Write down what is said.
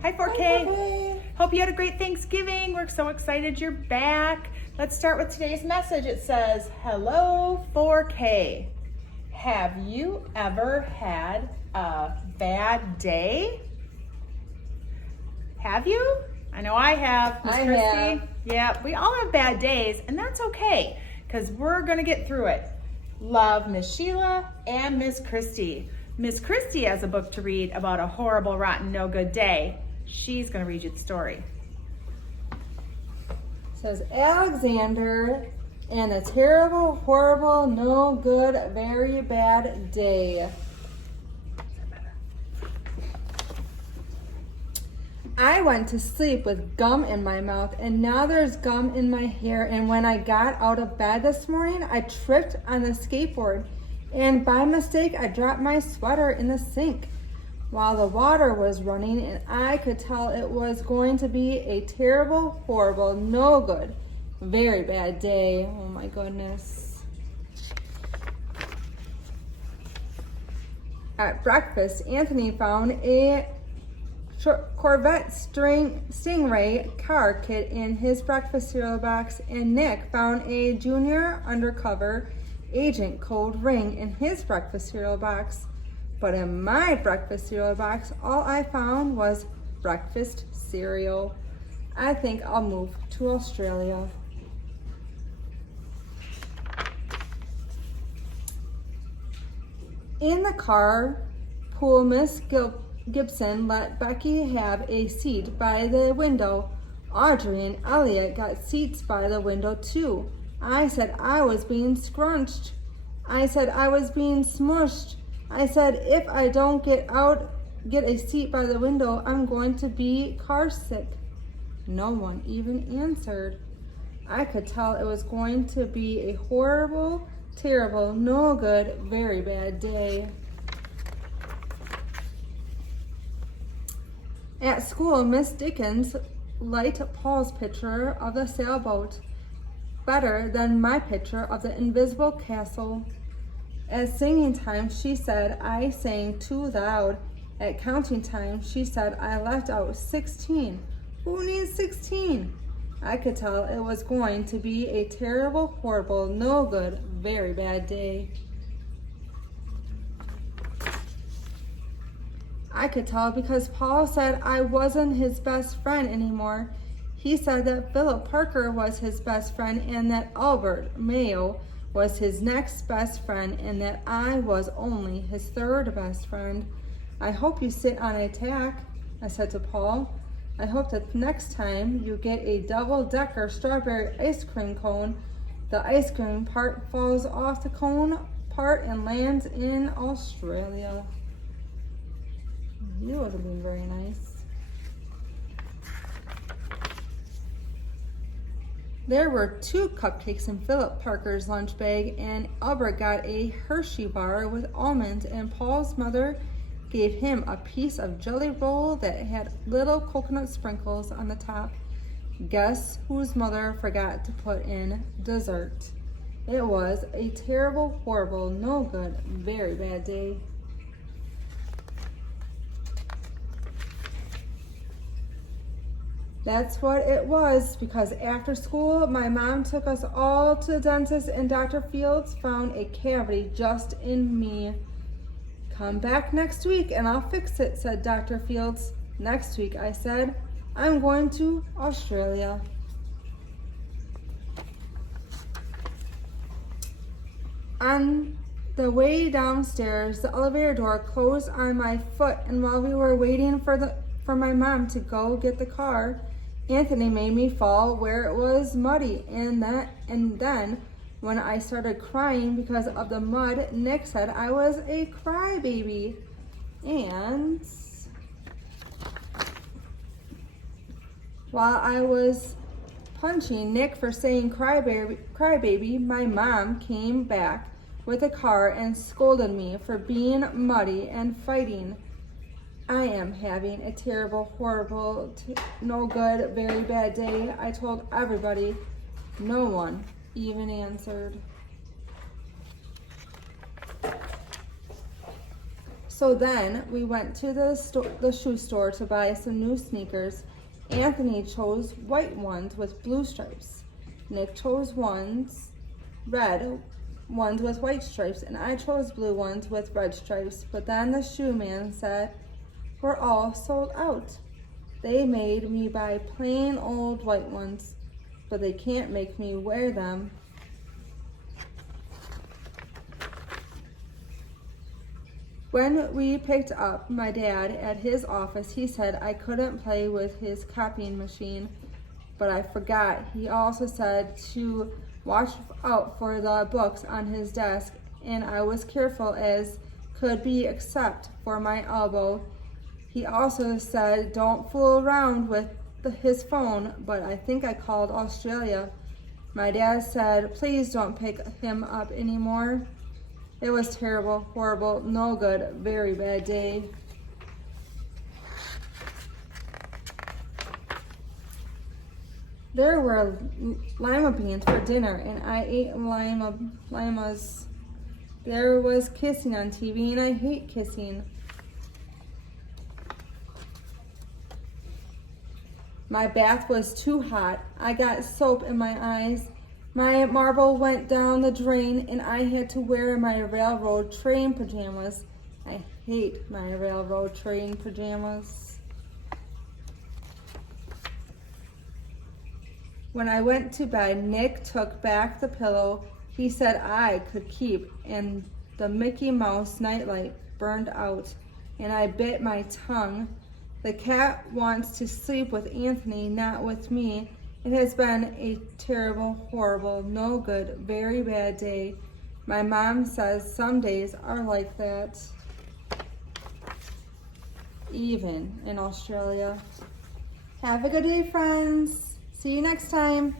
Hi 4K. Hope you had a great Thanksgiving. We're so excited you're back. Let's start with today's message. It says, hello 4K. Have you ever had a bad day? Have you? I know I have. Miss Christy? Have. Yeah, we all have bad days, and that's okay because we're going to get through it. Love Miss Sheila and Miss Christy. Miss Christy has a book to read about a horrible, rotten, no good day. She's going to read you the story. It says Alexander and a terrible, horrible, no good, very bad day. I went to sleep with gum in my mouth, and now there's gum in my hair. And when I got out of bed this morning, I tripped on the skateboard, and by mistake, I dropped my sweater in the sink while the water was running, and I could tell it was going to be a terrible, horrible, no good, very bad day. Oh my goodness. At breakfast, Anthony found a Corvette Stingray car kit in his breakfast cereal box, and Nick found a junior undercover agent code ring in his breakfast cereal box. But in my breakfast cereal box, all I found was breakfast cereal. I think I'll move to Australia. In the car pool, Miss Gibson let Becky have a seat by the window. Audrey and Elliot got seats by the window too. I said I was being scrunched. I said I was being smushed. I said if I don't get a seat by the window, I'm going to be car sick. No one even answered. I could tell it was going to be a horrible, terrible, no good, very bad day. At school, Miss Dickens liked Paul's picture of the sailboat better than my picture of the invisible castle. At singing time, she said I sang too loud. At counting time, she said I left out 16. Who needs 16? I could tell it was going to be a terrible, horrible, no good, very bad day. I could tell because Paul said I wasn't his best friend anymore. He said that Philip Parker was his best friend and that Albert Mayo was his next best friend and that I was only his third best friend. I hope you sit on a tack, I said to Paul. I hope that next time you get a double-decker strawberry ice cream cone, the ice cream part falls off the cone part and lands in Australia. You would have been very nice. There were 2 cupcakes in Philip Parker's lunch bag, and Albert got a Hershey bar with almonds, and Paul's mother gave him a piece of jelly roll that had little coconut sprinkles on the top. Guess whose mother forgot to put in dessert? It was a terrible, horrible, no good, very bad day. That's what it was, because after school, my mom took us all to the dentist and Dr. Fields found a cavity just in me. Come back next week and I'll fix it, said Dr. Fields. Next week, I said, I'm going to Australia. On the way downstairs, the elevator door closed on my foot, and while we were waiting for my mom to go get the car, Anthony made me fall where it was muddy, and then when I started crying because of the mud, Nick said I was a crybaby. And while I was punching Nick for saying crybaby, my mom came back with a car and scolded me for being muddy and fighting. I am having a terrible, horrible, no good, very bad day. I told everybody. No one even answered. So then we went to the shoe store to buy some new sneakers. Anthony chose white ones with blue stripes. Nick chose red ones with white stripes, and I chose blue ones with red stripes. But then the shoe man said, "We're all sold out." They made me buy plain old white ones, but they can't make me wear them. When we picked up my dad at his office, he said I couldn't play with his copying machine, but I forgot. He also said to watch out for the books on his desk, and I was careful as could be except for my elbow. He also said don't fool around with his phone, but I think I called Australia. My dad said please don't pick him up anymore. It was terrible, horrible, no good, very bad day. There were lima beans for dinner, and I ate limas. There was kissing on TV, and I hate kissing. My bath was too hot. I got soap in my eyes. My marble went down the drain, and I had to wear my railroad train pajamas. I hate my railroad train pajamas. When I went to bed, Nick took back the pillow he said I could keep, and the Mickey Mouse nightlight burned out, and I bit my tongue. The cat wants to sleep with Anthony, not with me. It has been a terrible, horrible, no good, very bad day. My mom says some days are like that, even in Australia. Have a good day, friends. See you next time.